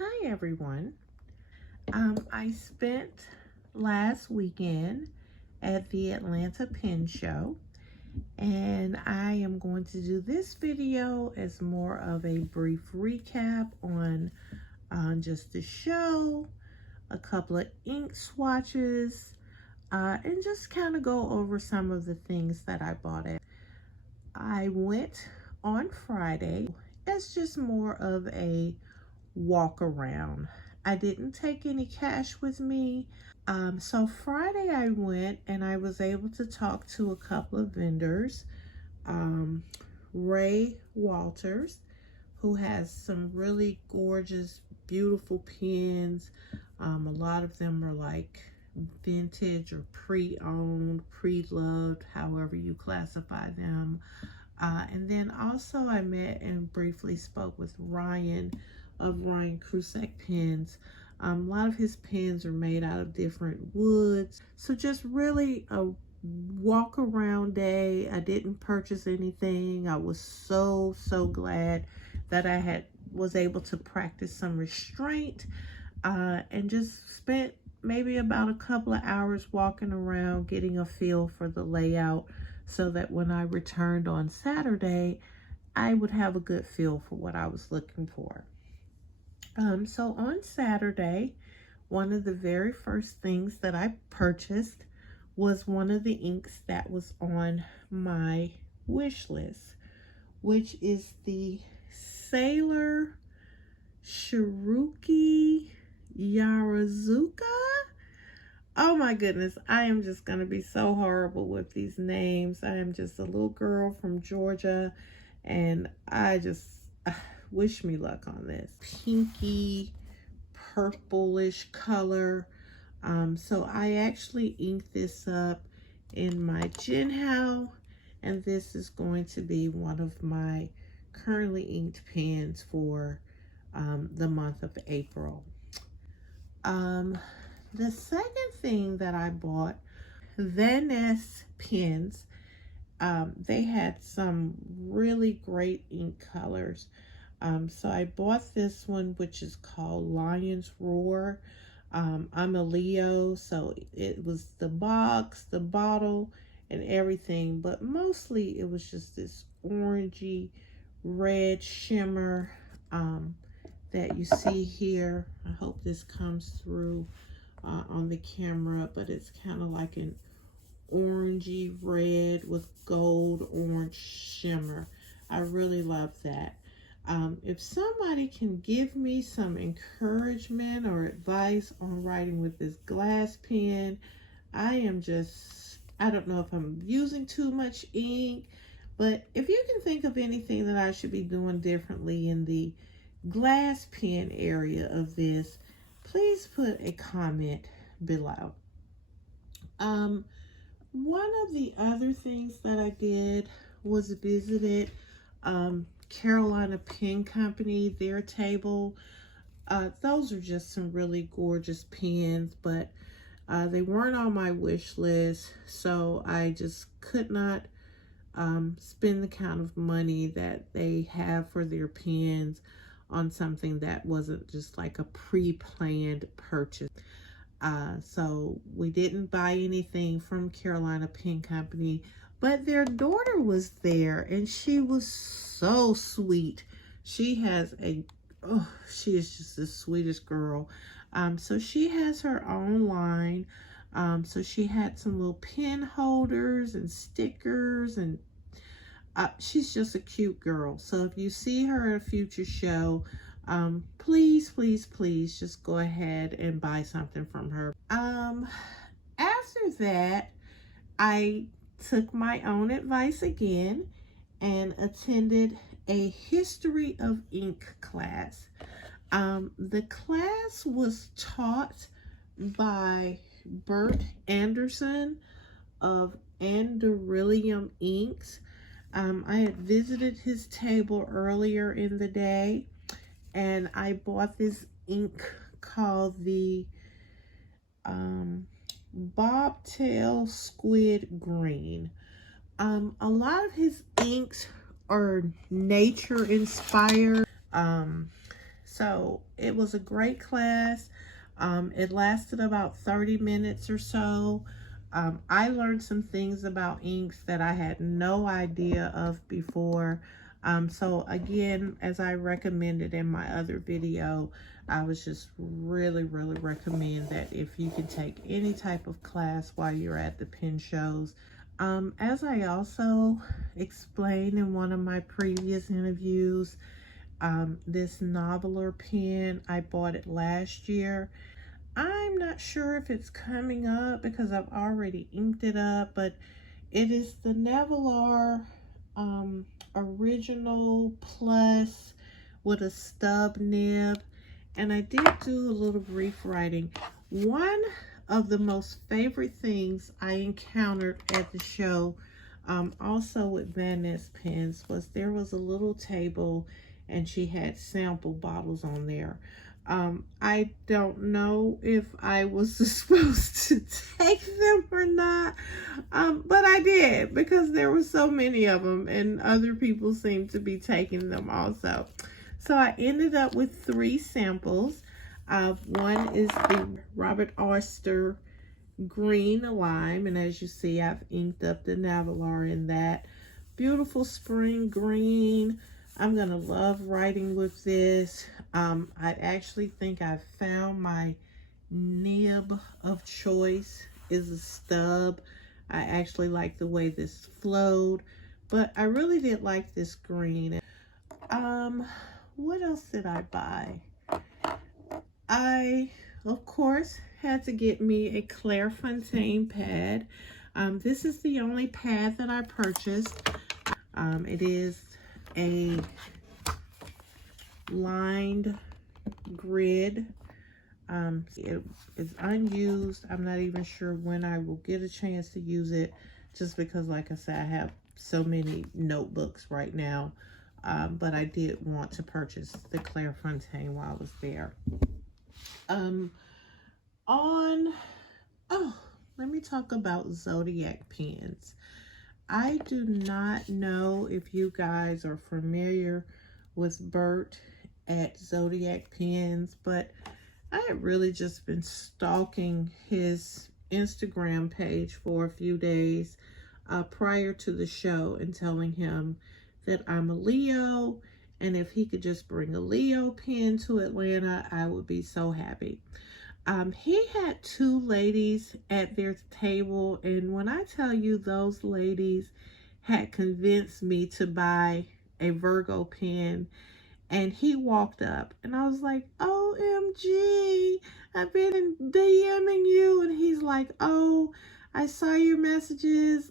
Hi everyone. I spent last weekend at the Atlanta Pen Show, and I am going to do this video as more of a brief recap on just the show, a couple of ink swatches, and just kind of go over some of the things that I bought at. I went on Friday as just more of a walk around. I didn't take any cash with me. So Friday I went and I was able to talk to a couple of vendors. Ray Walters, who has some really gorgeous, beautiful pens. A lot of them are like vintage or pre-owned, pre-loved, however you classify them. And then also I met and briefly spoke with Ryan of Ryan Krusek Pens. A lot of his pens are made out of different woods. So just really a walk around day. I didn't purchase anything. I was so glad that I was able to practice some restraint and just spent maybe about a couple of hours walking around, getting a feel for the layout so that when I returned on Saturday, I would have a good feel for what I was looking for. So on Saturday, one of the very first things that I purchased was one of the inks that was on my wish list, which is the Sailor Shikiori Yozakura. Oh my goodness, I am just going to be so horrible with these names. I am just a little girl from Georgia, and I just wish me luck on this. Pinky, purplish color. So I actually inked this up in my Jinhao, and this is going to be one of my currently inked pens for the month of April. The second thing that I bought, Vaness Pens. They had some really great ink colors. So I bought this one, which is called Lion's Roar. I'm a Leo, so it was the box, the bottle, and everything, but mostly it was just this orangey red shimmer that you see here. I hope this comes through on the camera, but it's kind of like an orangey red with gold orange shimmer. I really love that. If somebody can give me some encouragement or advice on writing with this glass pen, I don't know if I'm using too much ink, but if you can think of anything that I should be doing differently in the glass pen area of this, please put a comment below. One of the other things that I did was visited Carolina Pen Company, their table. Those are just some really gorgeous pens, but they weren't on my wish list, so I just could not spend the kind of money that they have for their pens on something that wasn't just like a pre-planned purchase. So we didn't buy anything from Carolina Pen Company, but their daughter was there and she was so sweet. She is just the sweetest girl. So she has her own line. So she had some little pen holders and stickers, and she's just a cute girl. So if you see her at a future show, please just go ahead and buy something from her. After that, I took my own advice again and attended a history of ink class. The class was taught by Bert Anderson of Anderillium Inks. I had visited his table earlier in the day, and I bought this ink called the Bobtail Squid Green. A lot of his inks are nature inspired. So it was a great class. It lasted about 30 minutes or so. I learned some things about inks that I had no idea of before. So again, as I recommended in my other video, I was just really recommend that if you can take any type of class while you're at the pen shows. As I also explained in one of my previous interviews, this Noveler pen, I bought it last year. I'm not sure if it's coming up because I've already inked it up, but it is the Noveler Original Plus with a stub nib. And I did do a little brief writing. One of the most favorite things I encountered at the show, also with Vaness Pens, was there was a little table and she had sample bottles on there. I don't know if I was supposed to take them or not, but I did because there were so many of them and other people seemed to be taking them also. So I ended up with 3 samples. One is the Robert Oster Green Lime, and as you see, I've inked up the Noveler in that. Beautiful spring green. I'm gonna love writing with this. I actually think I found my nib of choice is a stub. I actually like the way this flowed, but I really did like this green. What else did I buy? I, of course, had to get me a Clairefontaine pad. This is the only pad that I purchased. It is a lined grid. It is unused. I'm not even sure when I will get a chance to use it, just because, like I said, I have so many notebooks right now. But I did want to purchase the Clairefontaine while I was there. Let me talk about Zodiac pens. I do not know if you guys are familiar with Bert at Zodiac Pens, but I had really just been stalking his Instagram page for a few days prior to the show and telling him that I'm a Leo, and if he could just bring a Leo pen to Atlanta, I would be so happy. He had 2 ladies at their table, and when I tell you those ladies had convinced me to buy a Virgo pen, and he walked up, and I was like, OMG, I've been DMing you, and he's like, oh, I saw your messages.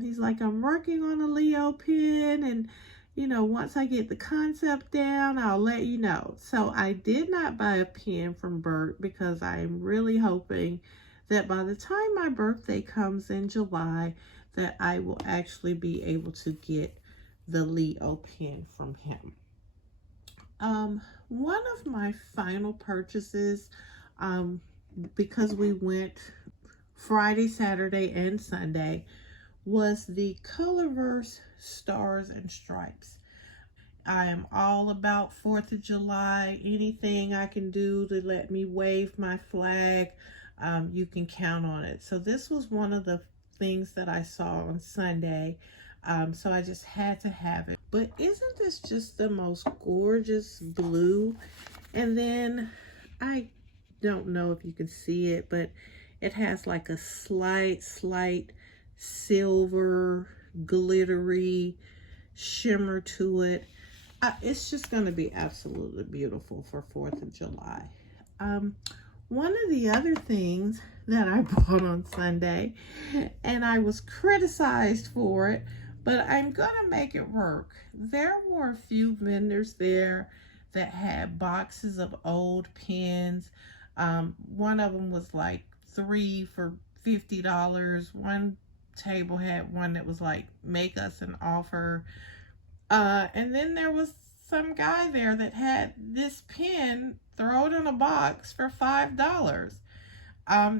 He's like, I'm working on a Leo pen, and you know, once I get the concept down, I'll let you know. So I did not buy a pen from Bert because I am really hoping that by the time my birthday comes in July, that I will actually be able to get the Leo pen from him. One of my final purchases, because we went Friday, Saturday, and Sunday, was the Colorverse Stars and Stripes. I am all about 4th of July. Anything I can do to let me wave my flag, you can count on it. So this was one of the things that I saw on Sunday. So I just had to have it. But isn't this just the most gorgeous blue? And then, I don't know if you can see it, but it has like a slight silver glittery shimmer to it. It's just going to be absolutely beautiful for 4th of July. One of the other things that I bought on Sunday, and I was criticized for it, but I'm going to make it work. There were a few vendors there that had boxes of old pens. One of them was like 3 for $50. One table had one that was like, make us an offer. And then there was some guy there that had this pen thrown in a box for $5.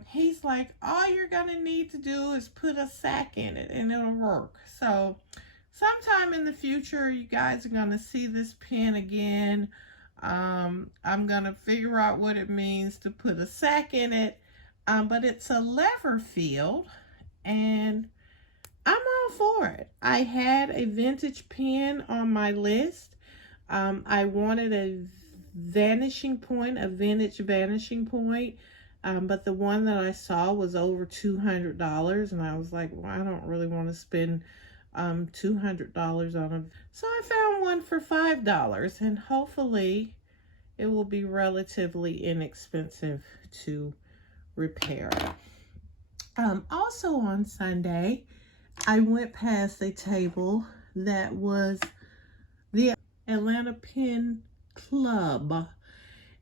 He's like, all you're gonna need to do is put a sack in it and it'll work. So sometime in the future, you guys are gonna see this pen again. I'm gonna figure out what it means to put a sack in it. But it's a lever field, and I'm all for it. I had a vintage pen on my list. I wanted a vanishing point, a vintage vanishing point. But the one that I saw was over $200, and I was like, well, I don't really want to spend $200 on it. So I found one for $5, and hopefully it will be relatively inexpensive to repair. Also on Sunday, I went past a table that was the Atlanta Pen Club,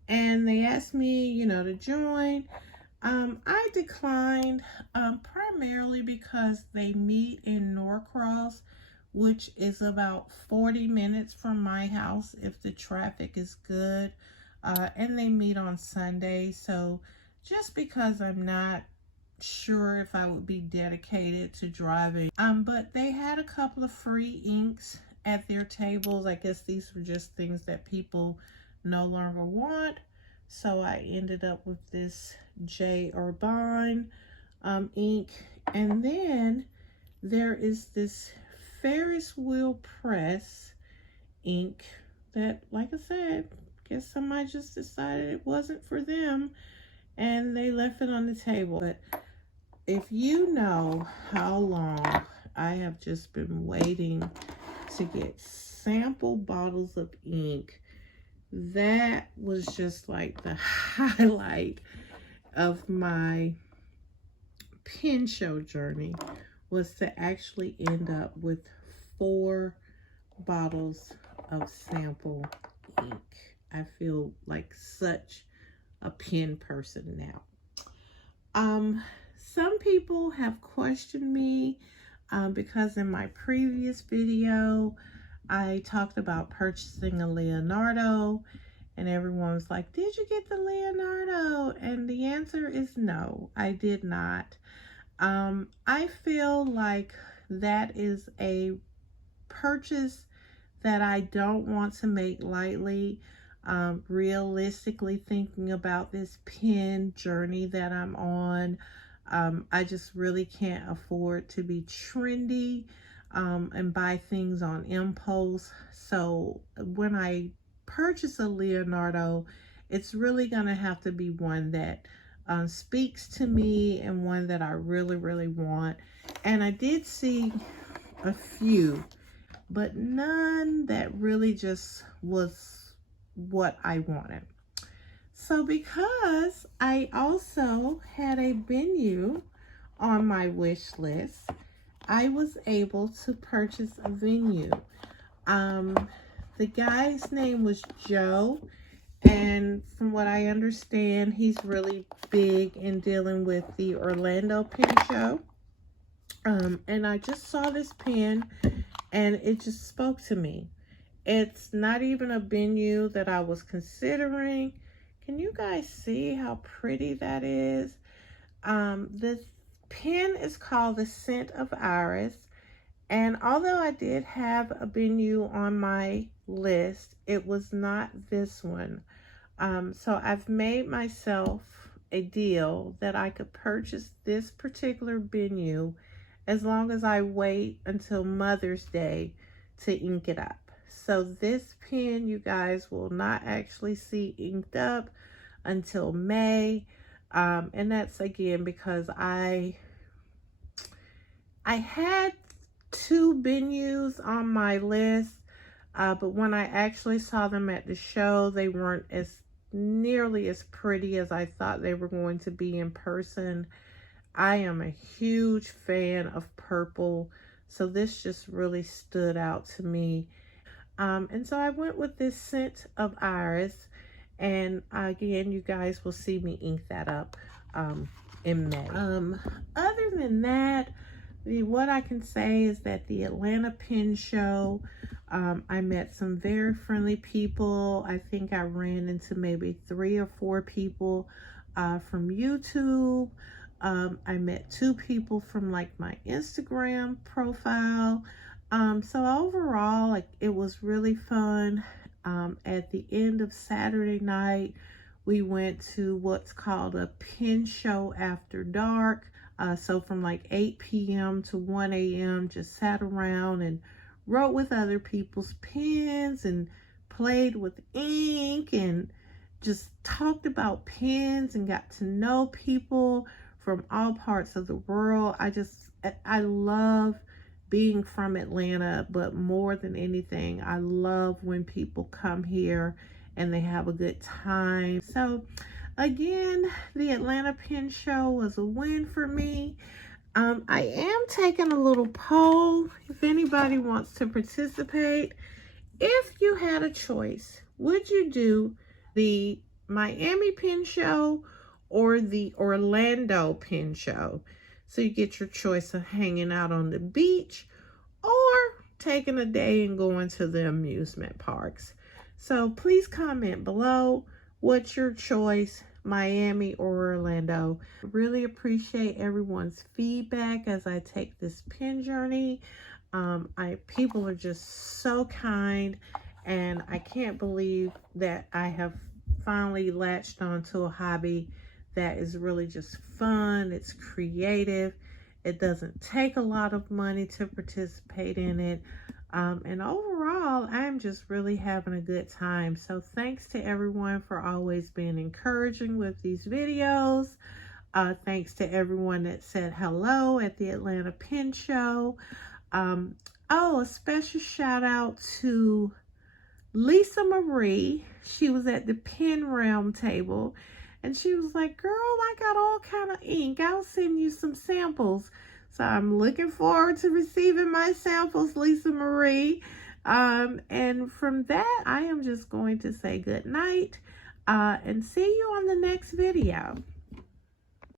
and they asked me, to join. I declined, primarily because they meet in Norcross, which is about 40 minutes from my house if the traffic is good, and they meet on Sunday. So just because I'm not sure if I would be dedicated to driving, but they had a couple of free inks at their tables. I guess these were just things that people no longer want. So I ended up with this J. Herbine ink. And then there is this Ferris Wheel Press ink that, like I said, guess somebody just decided it wasn't for them and they left it on the table. But if you know how long I have just been waiting to get sample bottles of ink, that was just like the highlight of my pen show journey, was to actually end up with 4 bottles of sample ink. I feel like such a pen person now. Some people have questioned me because in my previous video I talked about purchasing a Leonardo, and everyone was like, did you get the Leonardo? And the answer is no, I did not. I feel like that is a purchase that I don't want to make lightly. Realistically, thinking about this pen journey that I'm on, I just really can't afford to be trendy and buy things on impulse. So when I purchase a Leonardo, it's really going to have to be one that speaks to me and one that I really, really want. And I did see a few, but none that really just was what I wanted. So because I also had a Benu on my wish list, I was able to purchase a Benu. The guy's name was Joe, and from what I understand, he's really big in dealing with the Orlando Pen Show. And I just saw this pen and it just spoke to me. It's not even a Benu that I was considering. Can you guys see how pretty that is? This pen is called the Scent of Iris. And although I did have a Benu on my list, it was not this one. So I've made myself a deal that I could purchase this particular Benu as long as I wait until Mother's Day to ink it up. So this pen, you guys, will not actually see inked up until May. And that's again because I had 2 Benus on my list, but when I actually saw them at the show, they weren't as nearly as pretty as I thought they were going to be in person. I am a huge fan of purple, so this just really stood out to me. And so I went with this Scent of Iris, and again, you guys will see me ink that up in May. Other than that, what I can say is that the Atlanta Pen Show, I met some very friendly people. I think I ran into maybe 3 or 4 people from YouTube. I met 2 people from like my Instagram profile. So overall, like, it was really fun. At the end of Saturday night, we went to what's called a pen show after dark. So from like 8 p.m. to 1 a.m. just sat around and wrote with other people's pens and played with ink and just talked about pens and got to know people from all parts of the world. I love being from Atlanta, but more than anything, I love when people come here and they have a good time. So again, the Atlanta Pen Show was a win for me. I am taking a little poll if anybody wants to participate. If you had a choice, would you do the Miami Pen Show or the Orlando Pen Show? So you get your choice of hanging out on the beach or taking a day and going to the amusement parks. So please comment below, what's your choice, Miami or Orlando? I really appreciate everyone's feedback as I take this pen journey. People are just so kind, and I can't believe that I have finally latched onto a hobby that is really just fun. It's creative. It doesn't take a lot of money to participate in it. And overall, I'm just really having a good time. So thanks to everyone for always being encouraging with these videos. Thanks to everyone that said hello at the Atlanta Pen Show. Oh, a special shout out to Lisa Marie. She was at the pen realm table and she was like, girl, I got all kind of ink. I'll send you some samples. So I'm looking forward to receiving my samples, Lisa Marie. And from that, I am just going to say good night and see you on the next video.